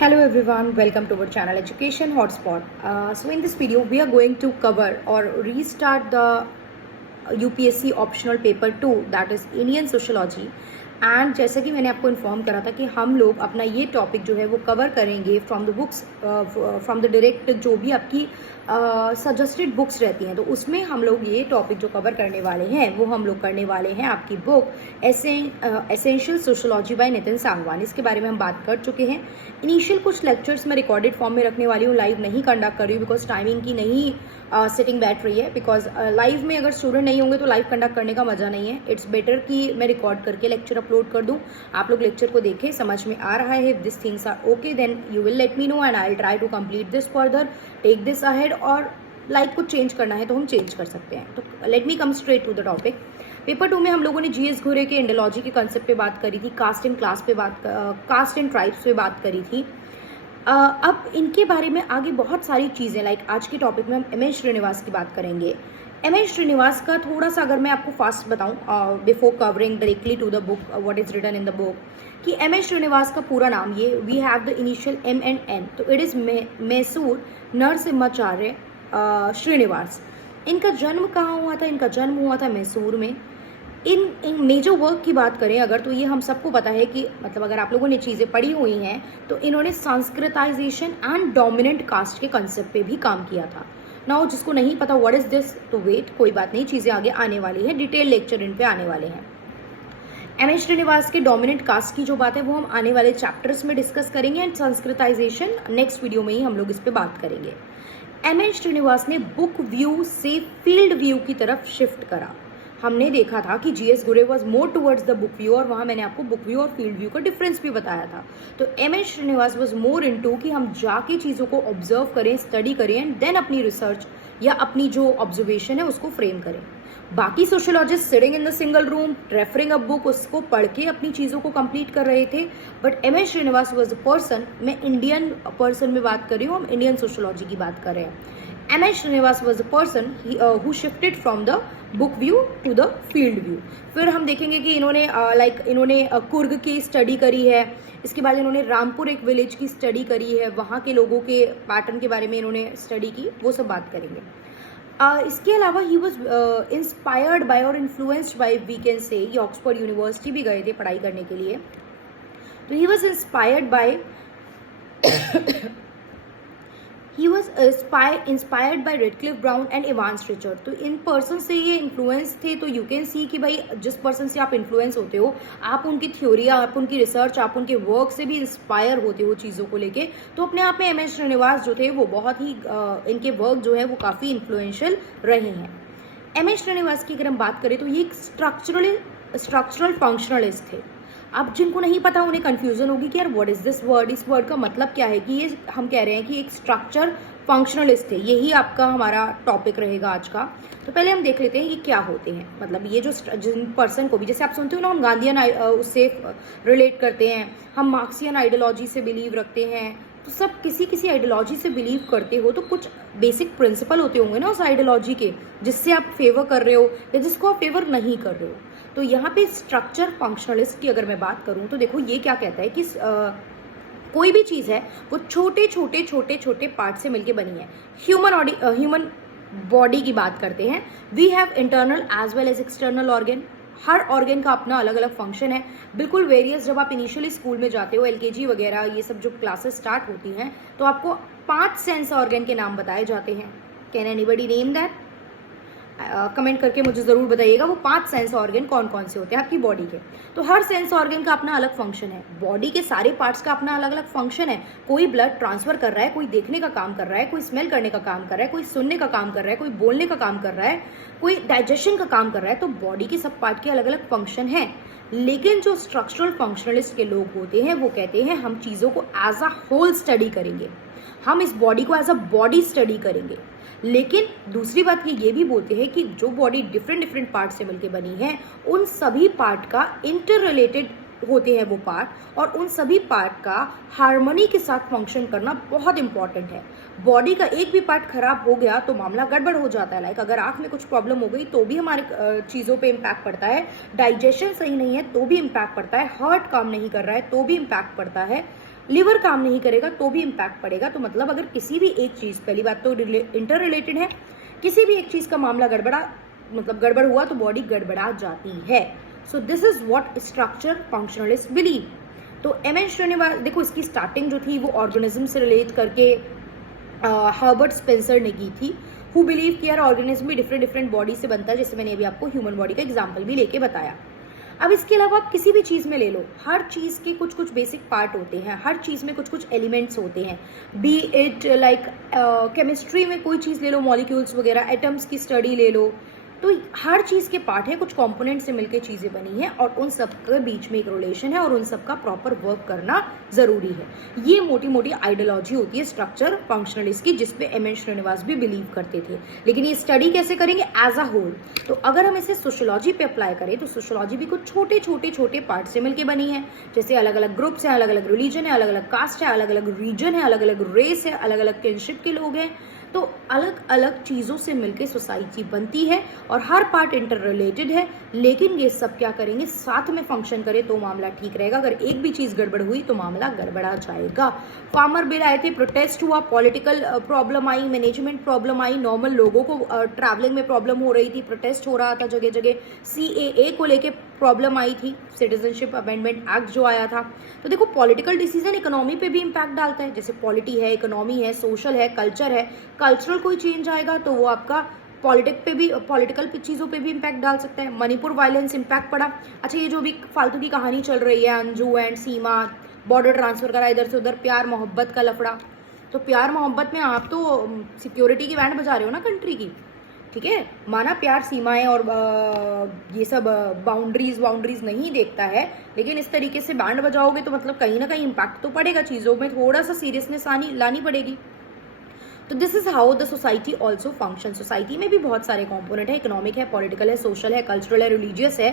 Hello everyone, welcome to our channel Education Hotspot. So in this video we are going to cover or restart the UPSC optional paper 2 that is Indian Sociology. And जैसे कि मैंने आपको inform करा था कि हम लोग अपना ये टॉपिक जो है वो कवर करेंगे from the books from the direct जो भी आपकी सजेस्टेड बुक्स रहती हैं, तो उसमें हम लोग ये टॉपिक जो कवर करने वाले हैं वो हम लोग करने वाले हैं आपकी book essential sociology by Nitin Sangwan. इसके बारे में हम बात कर चुके हैं। इनिशियल कुछ लेक्चर्स मैं रिकॉर्डेड फॉर्म में रखने वाली हूँ, लाइव नहीं कंडक्ट कर रही हूँ बिकॉज टाइमिंग की नहीं सेटिंग बैठ रही है। बिकॉज लाइव में अगर स्टूडेंट नहीं होंगे तो लाइव कंडक्ट करने का मजा नहीं है। इट्स बेटर कि मैं रिकॉर्ड करके लेक्चर अपलोड कर दूं, आप लोग लेक्चर को देखें, समझ में आ रहा है। If this things are okay then you will let me know and I will try to complete this further, take this ahead. और लाइक कुछ चेंज करना है तो हम चेंज कर सकते हैं। तो let me come straight to the topic. Paper 2 में हम लोगों ने जीएस घुरे के इंडोलॉजी के कंसेप्ट पे बात करी थी, कास्ट एंड क्लास पे कास्ट एंड ट्राइब्स पे बात करी थी। अब इनके बारे में आगे बहुत सारी चीज़ें लाइक आज के टॉपिक में हम एम.एस. श्रीनिवास की बात करेंगे। एम.एस. श्रीनिवास का थोड़ा सा अगर मैं आपको फास्ट बताऊं before covering directly to the book what is written in the book, कि एम.एस. श्रीनिवास का पूरा नाम ये we have the initial M and N, तो इट इज़ मैसूर नरसिम्हाचार्य श्रीनिवास। इनका जन्म कहाँ हुआ था? इनका जन्म हुआ था मैसूर में। इन मेजर वर्क की बात करें अगर, तो ये हम सबको पता है कि मतलब अगर आप लोगों ने चीज़ें पढ़ी हुई हैं तो इन्होंने संस्कृताइजेशन एंड डोमिनेंट कास्ट के कंसेप्ट पे भी काम किया था। नाउ जिसको नहीं पता व्हाट इज दिस, तो वेट, कोई बात नहीं, चीज़ें आगे आने वाली है, डिटेल लेक्चर इन पे आने वाले हैं। एम.एस. श्रीनिवास के डोमिनेंट कास्ट की जो बात है वो हम आने वाले चैप्टर्स में डिस्कस करेंगे एंड संस्कृताइजेशन नेक्स्ट वीडियो में ही हम लोग इस पर बात करेंगे। एम.एस. श्रीनिवास ने बुक व्यू से फील्ड व्यू की तरफ शिफ्ट करा। हमने देखा था कि GS Ghurye was more towards the book view और वहाँ मैंने आपको बुक व्यू और फील्ड व्यू का डिफरेंस भी बताया था। तो M S. Srinivas was more into कि हम जाके चीज़ों को ऑब्जर्व करें, स्टडी करें एंड देन अपनी रिसर्च या अपनी जो ऑब्जर्वेशन है उसको फ्रेम करें। बाकी sociologist sitting in the single room referring a book, उसको पढ़ के अपनी चीज़ों को कंप्लीट कर रहे थे। But M S. Srinivas was a person, मैं इंडियन पर्सन में बात कर रही हूँ, हम इंडियन सोशोलॉजी की बात कर रहे हैं। M S. Srinivas was a person who shifted from the book view to the field view. फिर हम देखेंगे कि इन्होंने इन्होंने कुर्ग की स्टडी करी है। इसके बाद इन्होंने रामपुर एक विलेज की स्टडी करी है, वहाँ के लोगों के पैटर्न के बारे में इन्होंने स्टडी की, वो सब बात करेंगे। इसके अलावा ही वॉज इंस्पायर्ड बाय और influenced by, we can say, ये ऑक्सफोर्ड यूनिवर्सिटी भी गए थे पढ़ाई करने के लिए। तो he was inspired by inspired by Radcliffe Brown and Evans Richard. तो इन पर्सन से ये इन्फ्लुएंस थे। तो यू कैन सी कि भाई जिस पर्सन से आप इन्फ्लुएंस होते हो, आप उनकी थ्योरी, आप उनकी रिसर्च, आप उनके वर्क से भी इंस्पायर होते हो चीज़ों को लेके। तो अपने आप में एम.एस. श्रीनिवास जो थे वो बहुत ही इनके वर्क जो है वो काफ़ी इन्फ्लुएंशियल रहे हैं। एम.एस. श्रीनिवास की अगर हम बात करें तो ये एक स्ट्रक्चरल फंक्शनलिस्ट थे। अब जिनको नहीं पता उन्हें कंफ्यूजन होगी कि यार व्हाट इज दिस वर्ड, इस वर्ड का मतलब क्या है, कि ये हम कह रहे हैं कि एक स्ट्रक्चर फंक्शनलिस्ट है। यही आपका हमारा टॉपिक रहेगा आज का। तो पहले हम देख लेते हैं ये क्या होते हैं। मतलब ये जो जिन पर्सन को भी, जैसे आप सुनते हो ना, हम गांधीयन उससे रिलेट करते हैं, हम मार्क्सियन आइडियोलॉजी से बिलीव रखते हैं। तो सब किसी आइडियोलॉजी से बिलीव करते हो तो कुछ बेसिक प्रिंसिपल होते होंगे ना उस आइडियोलॉजी के, जिससे आप फेवर कर रहे हो या जिसको आप फेवर नहीं कर रहे हो। तो यहाँ पे स्ट्रक्चर फंक्शनलिस्ट की अगर मैं बात करूँ तो देखो ये क्या कहता है कि कोई भी चीज़ है वो छोटे छोटे पार्ट से मिलके बनी है। ह्यूमन बॉडी की बात करते हैं, we have internal as well as external organ. हर ऑर्गन का अपना अलग अलग फंक्शन है, बिल्कुल वेरियस। जब आप इनिशियली स्कूल में जाते हो, एलकेजी वगैरह ये सब जो क्लासेस स्टार्ट होती हैं, तो आपको 5 सेंस ऑर्गन के नाम बताए जाते हैं। Can anybody name that? Comment करके मुझे ज़रूर बताइएगा वो 5 सेंस ऑर्गन कौन कौन से होते हैं आपकी बॉडी के। तो हर सेंस ऑर्गन का अपना अलग फंक्शन है, बॉडी के सारे पार्ट्स का अपना अलग अलग फंक्शन है। कोई ब्लड ट्रांसफर कर रहा है, कोई देखने का काम कर रहा है, कोई स्मेल करने का काम कर रहा है, कोई सुनने का काम कर रहा है, कोई बोलने का काम कर रहा है, कोई डाइजेशन का काम कर रहा है। तो बॉडी के सब पार्ट के अलग अलग फंक्शन हैं। लेकिन जो स्ट्रक्चरल फंक्शनलिस्ट के लोग होते हैं वो कहते हैं हम चीज़ों को एज अ होल स्टडी करेंगे, हम इस बॉडी को एज अ बॉडी स्टडी करेंगे। लेकिन दूसरी बात ये भी बोलते हैं कि जो बॉडी डिफरेंट पार्ट से मिलकर बनी है, उन सभी पार्ट का इंटर रिलेटेड होते हैं वो पार्ट, और उन सभी पार्ट का हार्मनी के साथ फंक्शन करना बहुत इंपॉर्टेंट है। बॉडी का एक भी पार्ट खराब हो गया तो मामला गड़बड़ हो जाता है। लाइक अगर आँख में कुछ प्रॉब्लम हो गई तो भी हमारे चीज़ों पे इम्पैक्ट पड़ता है, डाइजेशन सही नहीं है तो भी इम्पैक्ट पड़ता है, हार्ट काम नहीं कर रहा है तो भी इम्पैक्ट पड़ता है, लिवर काम नहीं करेगा तो भी इम्पैक्ट पड़ेगा। तो मतलब अगर किसी भी एक चीज़, पहली बात तो इंटर रिलेटेड है, किसी भी एक चीज़ का मामला गड़बड़ हुआ तो बॉडी गड़बड़ा जाती है। So this is what structure functionalist believe. तो एम.एन. श्रीनिवास, देखो इसकी स्टार्टिंग जो थी वो ऑर्गेनिज्म से रिलेट करके हर्बर्ट स्पेंसर ने की थी, हु बिलीव कि यार ऑर्गेनिज्म भी डिफरेंट बॉडी से बनता है, जैसे मैंने अभी आपको ह्यूमन बॉडी का एग्जाम्पल भी लेके बताया। अब इसके अलावा आप किसी भी चीज़ में ले लो, हर चीज़ के कुछ कुछ बेसिक पार्ट होते हैं, हर चीज़ में कुछ कुछ एलिमेंट्स होते हैं। बी इट लाइक केमिस्ट्री में कोई चीज़ ले लो, मॉलिक्यूल्स वगैरह, एटम्स की स्टडी ले लो, तो हर चीज़ के पार्ट है, कुछ कंपोनेंट से मिलकर चीज़ें बनी हैं और उन सब के बीच में एक रिलेशन है और उन सब का प्रॉपर वर्क करना ज़रूरी है। ये मोटी मोटी आइडियोलॉजी होती है स्ट्रक्चर फंक्शनलिस्ट की, जिसपे एम.एन. श्रीनिवास भी बिलीव करते थे। लेकिन ये स्टडी कैसे करेंगे? As a whole. तो अगर हम इसे सोशियोलॉजी पे अप्लाई करें तो सोशियोलॉजी भी कुछ छोटे पार्ट से मिलकर बनी है, जैसे अलग अलग ग्रुप्स हैं, अलग अलग रिलीजन है, अलग अलग कास्ट है, अलग अलग रीजन है, अलग अलग रेस है, अलग अलग किनशिप के लोग हैं। तो अलग अलग चीज़ों से मिलकर सोसाइटी बनती है और हर पार्ट इंटर रिलेटेड है। लेकिन ये सब क्या करेंगे? साथ में फंक्शन करे तो मामला ठीक रहेगा। अगर एक भी चीज़ गड़बड़ हुई तो मामला गड़बड़ा जाएगा। फार्मर बिल आए थे, प्रोटेस्ट हुआ, पॉलिटिकल प्रॉब्लम आई, मैनेजमेंट प्रॉब्लम आई, नॉर्मल लोगों को ट्रैवलिंग में प्रॉब्लम हो रही थी, प्रोटेस्ट हो रहा था जगह जगह, CAA को लेके प्रॉब्लम आई थी, सिटीजनशिप अमेंडमेंट एक्ट जो आया था। तो देखो पॉलिटिकल डिसीजन इकोनॉमी पे भी इम्पैक्ट डालता है, जैसे पॉलिटी है, इकोनॉमी है, सोशल है, कल्चर है। कल्चरल कोई चेंज आएगा तो वो आपका पॉलिटिकल चीज़ों पे भी इम्पैक्ट डाल सकता है। मणिपुर वायलेंस इम्पैक्ट पड़ा। अच्छा, ये जो भी फालतू की कहानी चल रही है, Anju and Seema border transfer करा इधर से उधर, प्यार मोहब्बत का लफड़ा, तो प्यार मोहब्बत में आप तो सिक्योरिटी की बैंड बजा रहे हो ना कंट्री की, ठीक है। माना प्यार सीमाएं और ये सब बाउंड्रीज नहीं देखता है, लेकिन इस तरीके से बैंड बजाओगे तो मतलब कहीं ना कहीं इम्पैक्ट तो पड़ेगा, चीज़ों में थोड़ा सा सीरियसनेस लानी पड़ेगी। तो this is how the society also function. Society में भी बहुत सारे कॉम्पोनेंट है, इकोनॉमिक है, पॉलिटिकल है, सोशल है, कल्चरल है, रिलीजियस है,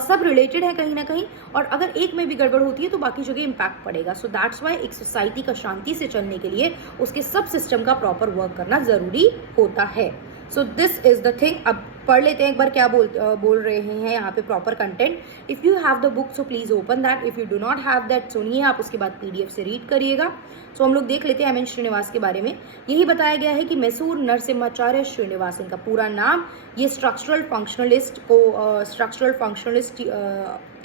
सब रिलेटेड है कहीं ना कहीं। और अगर एक में भी गड़बड़ होती है तो बाकी जगह इम्पैक्ट पड़ेगा। सो दैट्स वाई एक सोसाइटी का शांति से चलने के लिए उसके सब सिस्टम का प्रॉपर वर्क करना जरूरी होता है। So this is the thing. अब पढ़ लेते हैं एक बार क्या बोल रहे हैं यहाँ पे proper content. If you have the book so please open that, if you do not have that सुनिए आप, उसके बाद PDF से रीड करिएगा। सो हम लोग देख लेते हैं एम.एन. श्रीनिवास के बारे में। यही बताया गया है कि मैसूर नरसिम्हाचार्य श्रीनिवास इनका पूरा नाम। ये स्ट्रक्चरल फंक्शनलिस्ट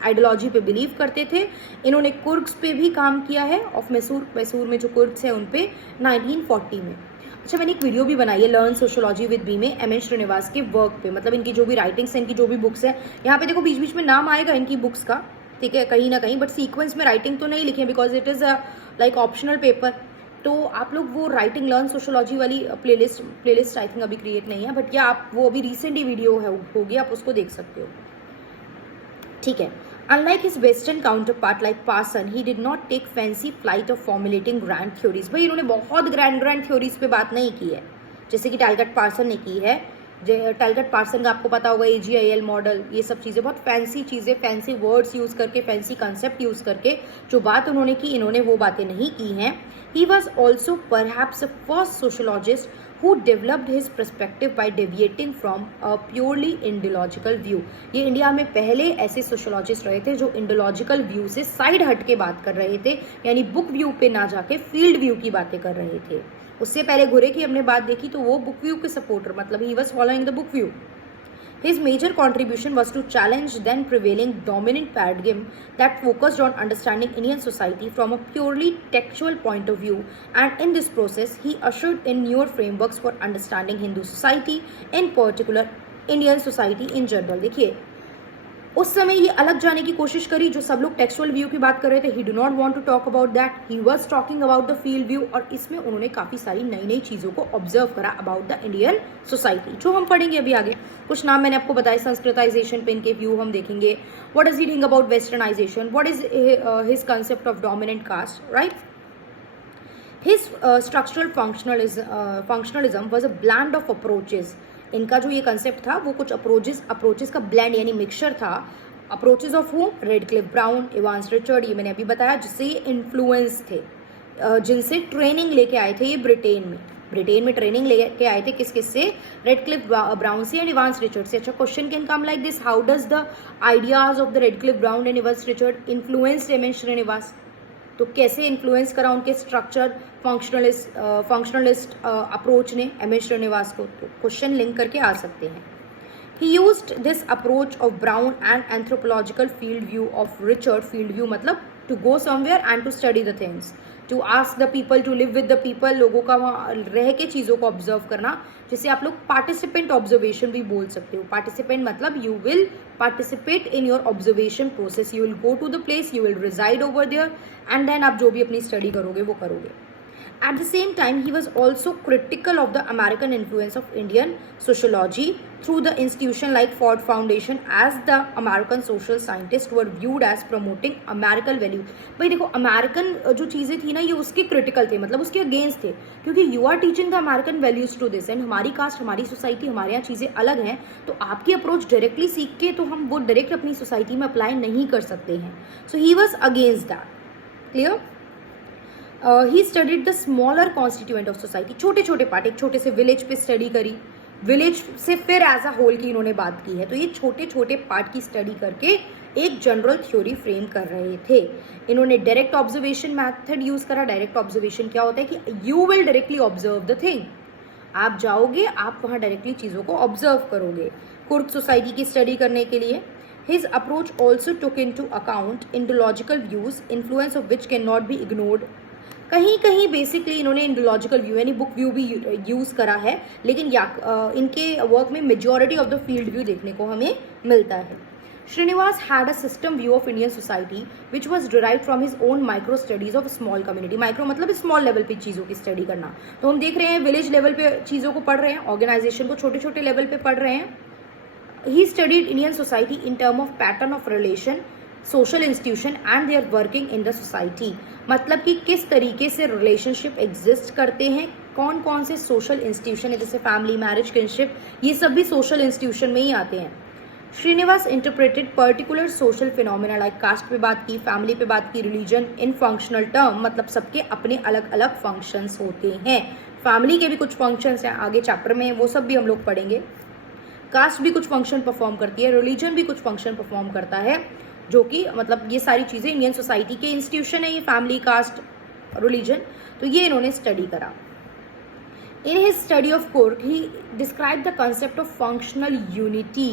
आइडियोलॉजी पे बिलीव करते थे। इन्होंने कुर्ग्स पे भी काम किया है, ऑफ मैसूर में जो कुर्ग्स है उन पे 1940 में। अच्छा, मैंने एक वीडियो भी बनाई है लर्न सोशियोलॉजी विद बी में एम.एन. श्रीनिवास के वर्क पे, मतलब इनकी जो भी राइटिंग्स हैं, इनकी जो भी बुक्स हैं, यहाँ पे देखो बीच बीच में नाम आएगा इनकी बुक्स का, ठीक है, कहीं ना कहीं, बट सीक्वेंस में राइटिंग तो नहीं लिखी है because it is like optional paper. तो आप लोग वो राइटिंग लर्न सोशियोलॉजी वाली प्लेलिस्ट आई थिंक अभी क्रिएट नहीं है, बट या आप वो अभी रिसेंट ही वीडियो होगी, आप उसको देख सकते हो, ठीक है। Unlike his Western counterpart like Parson, he did not take fancy flight of formulating grand theories. भाई इन्होंने बहुत grand theories पे बात नहीं की है, जैसे कि टैलकट पार्सन ने की है। टैलकट पार्सन का आपको पता होगा AGIL मॉडल, ये सब चीज़ें, बहुत फैंसी चीज़ें, फैंसी वर्ड्स यूज़ करके, फैंसी कंसेप्ट यूज़ करके जो बात उन्होंने की, इन्होंने वो बातें नहीं की हैं। He was also perhaps the first sociologist who developed his perspective by deviating from a purely Indological view. ये इंडिया में पहले ऐसे सोशोलॉजिस्ट रहे थे जो इंडोलॉजिकल व्यू से साइड हट के बात कर रहे थे, यानी बुक व्यू पे ना जाके फील्ड व्यू की बातें कर रहे थे। उससे पहले घुरे की हमने बात देखी तो वो बुक व्यू के सपोर्टर, मतलब he was following the book view. His major contribution was to challenge then prevailing dominant paradigm that focused on understanding Indian society from a purely textual point of view, and in this process he ushered in newer frameworks for understanding Hindu society, in particular Indian society in general। देखिए उस समय ये अलग जाने की कोशिश करी, जो सब लोग टेक्सुअल व्यू की बात कर रहे थे, he do not want to talk about that, he was talking about the field view, और इसमें उन्होंने काफ़ी सारी नई नई चीज़ों को ऑब्जर्व करा अबाउट द इंडियन सोसाइटी, जो हम पढ़ेंगे अभी आगे। कुछ नाम मैंने आपको बताया, संस्कृताइजेशन पे इनके व्यू हम देखेंगे, what is he think about westernization, what is his concept of dominant caste, right. His structural functionalism was a blend of approaches. इनका जो ये कंसेप्ट था वो कुछ अप्रोचेस का ब्लेंड यानी मिक्सचर था। Approaches of whom, Radcliffe Brown, Evans Richard, ये मैंने अभी बताया, जिससे ये इन्फ्लुएंस थे, जिनसे ट्रेनिंग लेके आए थे ये ब्रिटेन में ट्रेनिंग लेके आए थे, किस से, रेडक्लिफ ब्राउन से एंड इवांस रिचर्ड से। अच्छा, question can come like this, how does the ideas of the Radcliffe Brown and Evans Richard influence M N. Srinivas. तो कैसे इन्फ्लुएंस करा उनके स्ट्रक्चर फंक्शनलिस्ट अप्रोच ने एम एस श्रीनिवास को, तो क्वेश्चन लिंक करके आ सकते हैं. He used this approach of Brown and anthropological field view of Richard. Field view मतलब to go somewhere and to study the things, to ask the people, to live with the people, लोगों का वहाँ रह के चीज़ों को observe करना, जिसे आप लोग पार्टिसिपेंट ऑब्जर्वेशन भी बोल सकते हो. पार्टिसिपेंट मतलब you will participate in your observation process, you will go to the place, you will reside over there and then आप जो भी अपनी स्टडी करोगे वो करोगे. At the same time, he was also critical of the American influence of Indian sociology through the institution like Ford Foundation, as the American social scientists were viewed as promoting American value. भाई देखो, American जो चीज़ें थी ना, ये उसके critical थे, मतलब उसके अगेंस्ट थे, क्योंकि you are teaching the American values to this, and हमारी कास्ट, हमारी सोसाइटी, हमारे यहाँ चीज़ें अलग हैं, तो आपकी अप्रोच डायरेक्टली सीख के तो हम वो डायरेक्ट अपनी सोसाइटी में अप्लाई नहीं कर सकते हैं. So he was against that. Clear. He studied the smaller constituent of society, छोटे छोटे पार्ट, एक छोटे से विलेज पे स्टडी करी, विलेज से फिर एज अ होल की इन्होंने बात की है. तो ये छोटे छोटे पार्ट की स्टडी करके एक जनरल थ्योरी फ्रेम कर रहे थे. इन्होंने डायरेक्ट ऑब्जर्वेशन मैथड यूज करा. डायरेक्ट ऑब्जर्वेशन क्या होता है कि you will directly observe the thing, आप जाओगे, आप वहाँ डायरेक्टली चीज़ों को ऑब्जर्व करोगे. कुर्क सोसाइटी की स्टडी करने के लिए his approach also took into account Indological views, influence of which cannot be ignored. कहीं कहीं बेसिकली इन्होंने इंडोलॉजिकल व्यू यानी बुक व्यू भी यूज़ करा है, लेकिन इनके वर्क में majority of the field view देखने को हमें मिलता है. Srinivas had a system view of Indian society which was derive from his own micro studies of small community. Micro मतलब स्मॉल लेवल पे चीज़ों की स्टडी करना. तो हम देख रहे हैं विलेज लेवल पे चीज़ों को पढ़ रहे हैं, ऑर्गेनाइजेशन को छोटे छोटे लेवल पे पढ़ रहे हैं. He studied Indian society in terms of pattern of relation, social institution and their working in the society. मतलब कि किस तरीके से रिलेशनशिप एग्जिस्ट करते हैं, कौन कौन से सोशल इंस्टीट्यूशन है, जैसे फैमिली, मैरिज, किनशिप, ये सब भी सोशल इंस्टीट्यूशन में ही आते हैं. Srinivas interpreted particular social phenomena like caste पे बात की, फैमिली पे बात की, रिलीजन इन फंक्शनल टर्म, मतलब सबके अपने अलग अलग फंक्शंस होते हैं. फैमिली के भी कुछ फंक्शंस हैं, आगे चैप्टर में वो सब भी हम लोग पढ़ेंगे. कास्ट भी कुछ फंक्शन परफॉर्म करती है, रिलीजन भी कुछ फंक्शन परफॉर्म करता है, जो कि मतलब ये सारी चीज़ें इंडियन सोसाइटी के इंस्टीट्यूशन है, ये फैमिली, कास्ट, रिलीजन, तो ये इन्होंने स्टडी करा. In his study of Coorg he describe the concept of functional unity.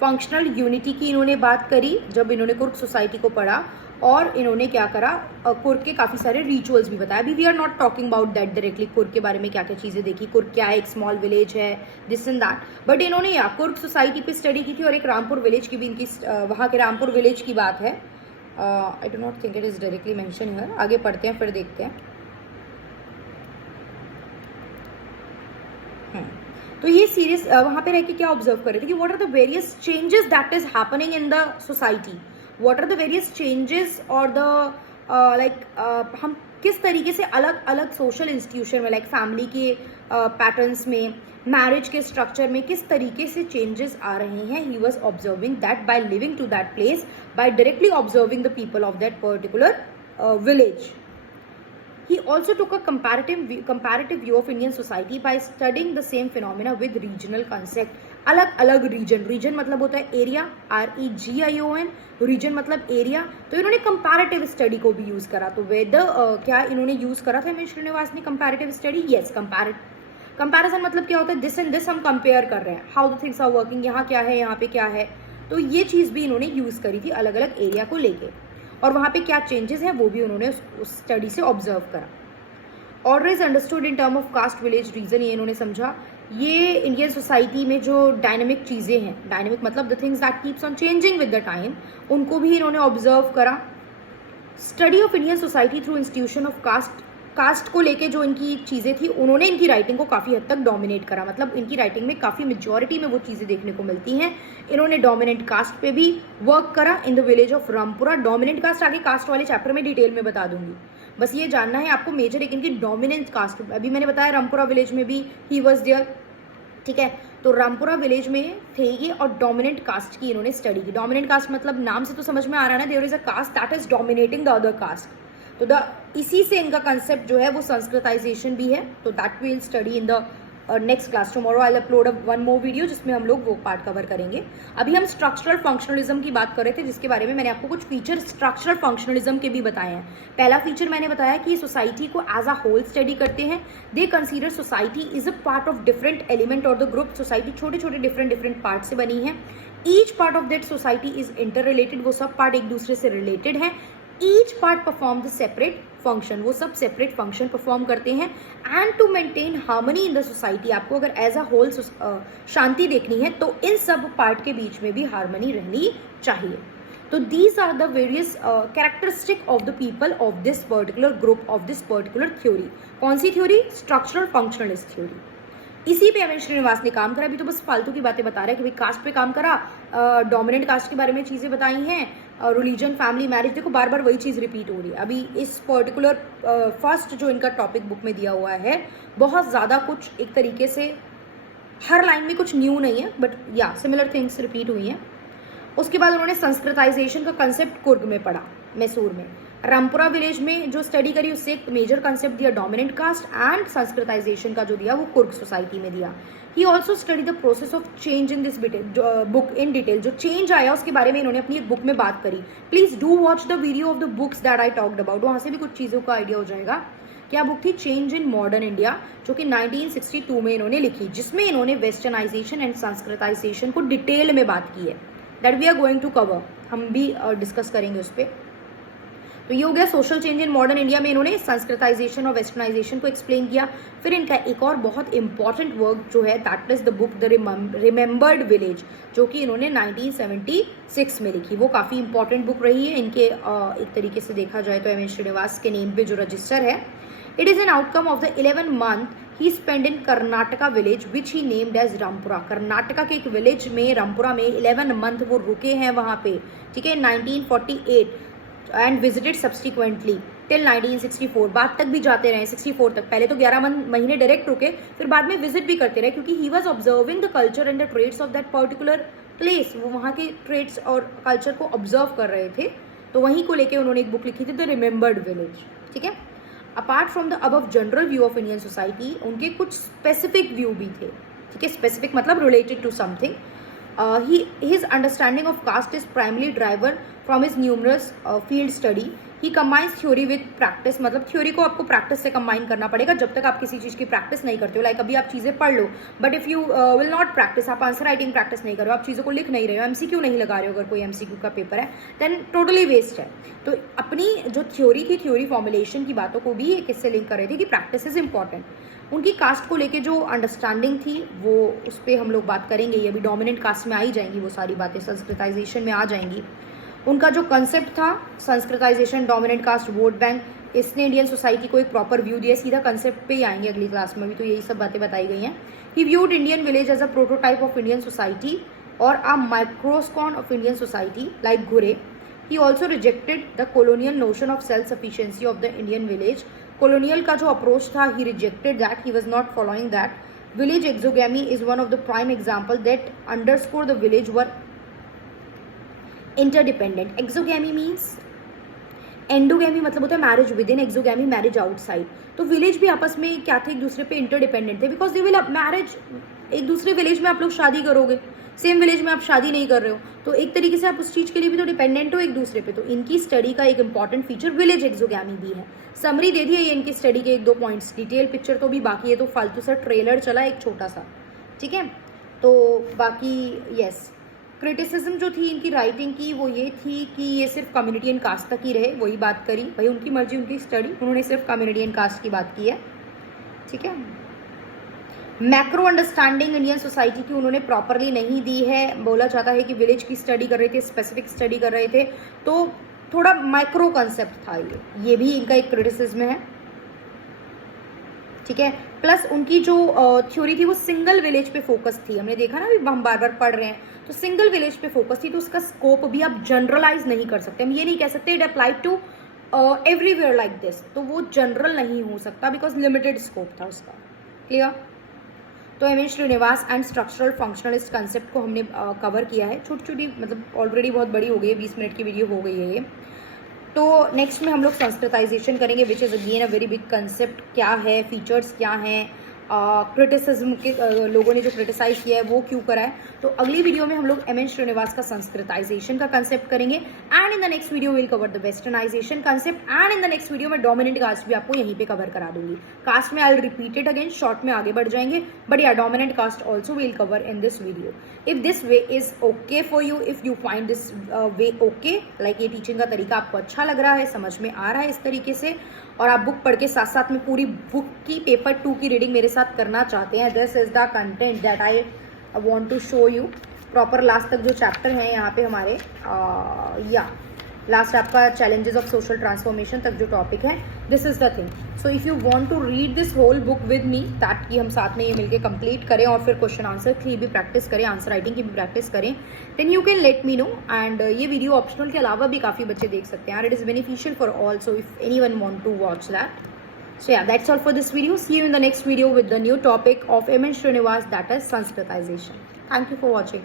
Functional unity की इन्होंने बात करी जब इन्होंने कुर्क सोसाइटी को पढ़ा, और इन्होंने क्या करा, कुर्क के काफ़ी सारे रिचुअल्स भी बताया. अभी we are not talking about that directly, Coorg के बारे में क्या क्या चीज़ें देखी, कुर्क क्या है, एक स्मॉल विलेज है, दिस एंड दैट, बट इन्होंने कुर्क सोसाइटी पे स्टडी की थी. और एक रामपुर विलेज की भी इनकी, वहाँ के रामपुर विलेज की बात है. I do not think it is directly mention here. आगे पढ़ते हैं फिर देखते हैं. तो ये सीरीज वहाँ पे रह के क्या ऑब्जर्व कर रहे थे कि what are the various changes that is happening in the society, what are the various changes और द हम किस तरीके से अलग अलग सोशल इंस्टीट्यूशन में, लाइक फैमिली के पैटर्न्स में, मैरिज के स्ट्रक्चर में किस तरीके से चेंजेस आ रहे हैं. He was observing that by living to that place, by directly observing the people of that particular village. He also took a comparative view of Indian society by studying the same phenomena with regional concept. अलग अलग reason मतलब होता है area, REGION, reason मतलब area. तो इन्होंने comparative study को भी यूज करा. तो वेदर क्या इन्होंने यूज करा था एम श्रीनिवास ने कंपैरेटिव स्टडी? यस, कंपैरिजन मतलब क्या होता है, दिस एंड दिस हम कंपेयर कर रहे हैं, how the things are working, यहाँ क्या है, यहाँ पे क्या है. तो ये चीज़ भी इन्होंने यूज करी थी अलग अलग एरिया को लेके, और वहाँ पे क्या चेंजेस हैं वो भी उन्होंने उस स्टडी से ऑब्जर्व करा. Order is understood in term of caste, village, region, ये इन्होंने समझा. ये इंडियन सोसाइटी में जो डायनेमिक चीज़ें हैं, डायनेमिक मतलब the things that keeps on changing with the time, उनको भी इन्होंने ऑब्जर्व करा. Study of Indian society through institution of caste को लेके जो इनकी चीज़ें थी, उन्होंने इनकी राइटिंग को काफ़ी हद तक डोमिनेट करा. मतलब इनकी राइटिंग में काफ़ी मेजॉरिटी में वो चीज़ें देखने को मिलती हैं. इन्होंने डोमिनेंट कास्ट पे भी वर्क करा in the village of Rampura. Dominant caste आगे कास्ट वाले चैप्टर में डिटेल में बता दूंगी, बस ये जानना है आपको मेजर एक इनकी डोमिनेंट कास्ट. अभी मैंने बताया रामपुरा विलेज में भी ही वॉज देयर, ठीक है. तो रामपुरा विलेज में थे ये, और डोमिनेंट कास्ट की इन्होंने स्टडी की. डोमिनेंट कास्ट मतलब नाम से तो समझ में आ रहा है ना, there is a caste that is dominating the other caste. तो इसी से इनका कंसेप्ट जो है वो संस्कृताइजेशन भी है. तो that will study in the next class tomorrow I upload one more video जिसमें हम लोग वो पार्ट कवर करेंगे। अभी हम स्ट्रक्चरल फंक्शनलिज्म की बात कर रहे थे, जिसके बारे में मैंने आपको कुछ फीचर स्ट्रक्चरल फंक्शनलिज्म के भी बताए हैं। पहला फीचर मैंने बताया कि सोसाइटी को एज अ होल स्टडी करते हैं। They consider society is a part of different element और द ग्रुप। सोसाइटी छोटे छोटे डिफरेंट पार्ट से बनी है। Each part of that society is inter related, वो सब पार्ट एक दूसरे से रिलेटेड है। Each part perform the separate function, वो सब सेपरेट फंक्शन परफॉर्म करते हैं। And to maintain harmony in the society, आपको अगर एज अ होल शांति देखनी है तो इन सब पार्ट के बीच में भी हार्मनी रहनी चाहिए। तो these are the various characteristic of the people of this particular group of this particular theory. कौन सी थ्योरी? Structural functionalist theory. इसी पे एम श्रीनिवास ने काम करा। अभी तो बस फालतू की बातें बता रहा है कि भाई कास्ट पे काम करा, डोमिनेंट कास्ट के बारे में चीजें बताई हैं, रिलीजन, फैमिली, मैरिज। देखो बार बार वही चीज रिपीट हो रही है। अभी इस पर्टिकुलर फर्स्ट जो इनका टॉपिक बुक में दिया हुआ है, बहुत ज्यादा कुछ एक तरीके से हर लाइन में कुछ न्यू नहीं है, बट या सिमिलर थिंग्स रिपीट हुई हैं। उसके बाद उन्होंने संस्कृताइजेशन का कंसेप्ट कुर्ग में पढ़ा, मैसूर में। रामपुरा विलेज में जो स्टडी करी उससे एक मेजर कंसेप्ट दिया डोमिनेंट कास्ट, एंड संस्कृताइजेशन का जो दिया वो कुर्ग सोसाइटी में दिया। He also study the process of change in this book in detail. जो चेंज आया उसके बारे में इन्होंने अपनी एक बुक में बात करी। Please do watch the video of the books that I talked about, वहां से भी कुछ चीजों का आइडिया हो जाएगा। क्या बुक थी? चेंज इन मॉडर्न इंडिया, जो कि 1962 में इन्होंने लिखी, जिसमें इन्होंने वेस्टर्नाइजेशन एंड संस्कृताइजेशन को डिटेल में बात की है। That we are going to cover, हम भी डिस्कस करेंगे उस पर। तो ये हो गया social change in modern India में इन्होंने संस्कृताइजेशन और वेस्टर्नाइजेशन को एक्सप्लेन किया। फिर इनका एक और बहुत इंपॉर्टेंट वर्क जो है that is the book the remembered village, जो कि इन्होंने 1976 में लिखी। वो काफ़ी इंपॉर्टेंट बुक रही है इनके एक तरीके से देखा जाए तो एम श्रीनिवास के नेम पे जो रजिस्टर है। It is an outcome of the 11 month he spend in Karnataka village which he named as Rampura. Karnataka के एक विलेज में रामपुरा में 11 मंथ वो रुके हैं वहाँ पे, ठीक है, 1948 एंड विजिटेड सब्सिक्वेंटली टिल 1964। बाद तक भी जाते रहे, 64 तक। पहले तो 11 महीने डायरेक्ट रुके, फिर बाद में विजिट भी करते रहे, क्योंकि he was observing the culture and the trades of that particular place. वो वहाँ के ट्रेड्स और कल्चर को ऑब्जर्व कर रहे थे, तो वहीं को लेके उन्होंने एक बुक लिखी थी द रिमेंबर्ड विलेज, ठीक है। Apart from the above general view of Indian society, उनके कुछ स्पेसिफिक व्यू भी थे, ठीक है। स्पेसिफिक मतलब related to something. His understanding of caste is primarily driven from his numerous field study. He combines theory with practice, मतलब theory को आपको प्रैक्टिस से कंबाइन करना पड़ेगा जब तक आप किसी चीज़ की प्रैक्टिस नहीं करते हो। लाइक अभी आप चीज़ें पढ़ लो, but if you will not practice, आप आंसर राइटिंग प्रैक्टिस नहीं कर रहे हो, आप चीज़ों को लिख नहीं रहे हो, एमसीक्यू नहीं लगा रहे हो, अगर कोई एमसीक्यू का पेपर है, देन टोटली वेस्ट है। तो अपनी जो थ्योरी फॉर्मुलेशन की बातों को भी एक इससे लिंक कर रहे थे कि प्रैक्टिस इज इंपॉर्टेंट। उनकी कास्ट को लेके जो अंडरस्टैंडिंग थी वो उस पर हम लोग बात करेंगे। ये अभी डोमिनेंट कास्ट में आई जाएंगी वो सारी बातें, संस्कृताइजेशन में आ जाएंगी। उनका जो कंसेप्ट था Sanskritisation, dominant caste, vote bank, इसने इंडियन सोसाइटी को एक प्रॉपर व्यू दिया। सीधा कंसेप्ट पे ही आएंगे अगली क्लास में, भी तो यही सब बातें बताई गई हैं। He viewed Indian village as a prototype of Indian society और a microcosm of Indian society like Ghurye. He also rejected the colonial notion of self sufficiency of the Indian village. Colonial का जो अप्रोच था, he rejected that, he was not following that. Village exogamy is one of the prime example that underscore the village were interdependent. Exogamy means, endogamy मतलब होता है marriage with in, exogamy marriage outside. तो village भी आपस में क्या थे, एक दूसरे पे इंटरडिपेंडेंट थे, बिकॉज दे विल मैरिज। एक दूसरे विलेज में आप लोग शादी करोगे, सेम विलेज में आप शादी नहीं कर रहे हो, तो एक तरीके से आप उस चीज़ के लिए भी तो डिपेंडेंट हो एक दूसरे पे। तो इनकी स्टडी का एक इंपॉर्टेंट फीचर विलेज एक्सोगैमी भी है। समरी दे दिया ये इनकी स्टडी के 1-2 पॉइंट्स, डिटेल पिक्चर तो भी बाकी है, तो फालतू सा ट्रेलर चला एक छोटा सा, ठीक है। तो बाकी यस, क्रिटिसिज्म जो थी इनकी राइटिंग की वो ये थी कि ये सिर्फ कम्युनिटी एंड कास्ट तक ही रहे, वही बात करी। भाई उनकी मर्जी, उनकी स्टडी, उन्होंने सिर्फ कम्युनिटी एंड कास्ट की बात की है, ठीक है। मैक्रो अंडरस्टैंडिंग इंडियन सोसाइटी की उन्होंने प्रॉपरली नहीं दी है। बोला जाता है कि विलेज की स्टडी कर रहे थे, स्पेसिफिक स्टडी कर रहे थे, तो थोड़ा माइक्रो कंसेप्ट था ये भी इनका एक क्रिटिसिज्म है, ठीक है। प्लस उनकी जो थ्योरी थी वो सिंगल विलेज पे फोकस थी। हमने देखा ना, अभी हम बार बार पढ़ रहे हैं, तो सिंगल विलेज पे फोकस थी, तो उसका स्कोप भी आप जनरलाइज नहीं कर सकते। हम ये नहीं कह सकते it applied to everywhere like this, तो वो जनरल नहीं हो सकता बिकॉज लिमिटेड स्कोप था उसका। क्लियर? तो M Srinivas and structural functionalist concept को हमने कवर किया है। छोटी छोटी मतलब ऑलरेडी बहुत बड़ी हो गई है, 20 मिनट की वीडियो हो गई है ये। तो नेक्स्ट में हम लोग संस्कृताइजेशन करेंगे, which is again a very big concept. क्या है, फीचर्स क्या हैं, क्रिटिसिज्म के लोगों ने जो क्रिटिसाइज किया है वो क्यों करा है। तो अगली वीडियो में हम लोग एम.एन. श्रीनिवास का संस्कृताइजेशन का कंसेप्ट करेंगे and in the next video will cover the westernization concept and in the next video में डोमिनेंट कास्ट भी आपको यहीं पे कवर करा दूंगी। कास्ट में I will repeat it again, short में आगे बढ़ जाएंगे, बट या dominant caste also will cover in this video. If this way is okay for you, if you find this way okay, like ये teaching का तरीका आपको अच्छा लग रहा है, समझ में आ रहा है इस तरीके से, और आप बुक पढ़ के साथ साथ में पूरी बुक की पेपर 2 की रीडिंग मेरे साथ करना चाहते हैं, this is the content that I want to show you. Proper last तक जो चैप्टर हैं यहाँ पे हमारे लास्ट आपका चैलेंजेस ऑफ सोशल ट्रांसफॉर्मेशन तक जो टॉपिक है, this is the thing. So if you want to read this whole book with me, ताकि हम साथ में ये मिलके कंप्लीट करें और फिर क्वेश्चन आंसर की भी प्रैक्टिस करें, आंसर राइटिंग की भी प्रैक्टिस करें, then you can let me know. And ये वीडियो ऑप्शनल के अलावा भी काफ़ी बच्चे देख सकते हैं, and it is beneficial for all, so if anyone want to watch that. So yeah, that's all for this video. See you in the next video with the new topic of M.N. Srinivas, that is Sanskritization. Thank you for watching.